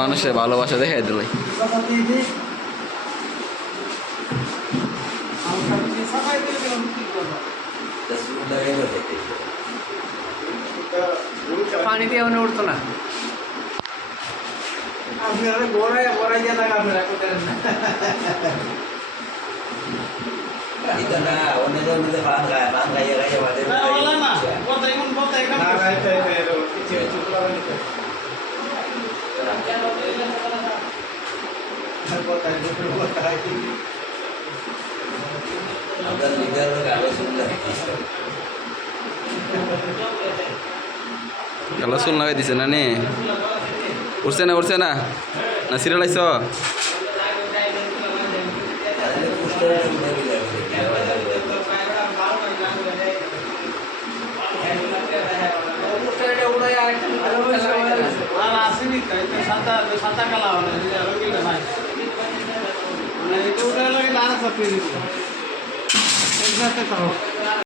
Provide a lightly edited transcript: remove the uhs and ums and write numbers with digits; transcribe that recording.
মানুষের ভালোবাসা দেখাই দিল। পানি দিয়ে মনে উঠতো না। Kalau sul nawe di sana nih. Ursen na na serial iso.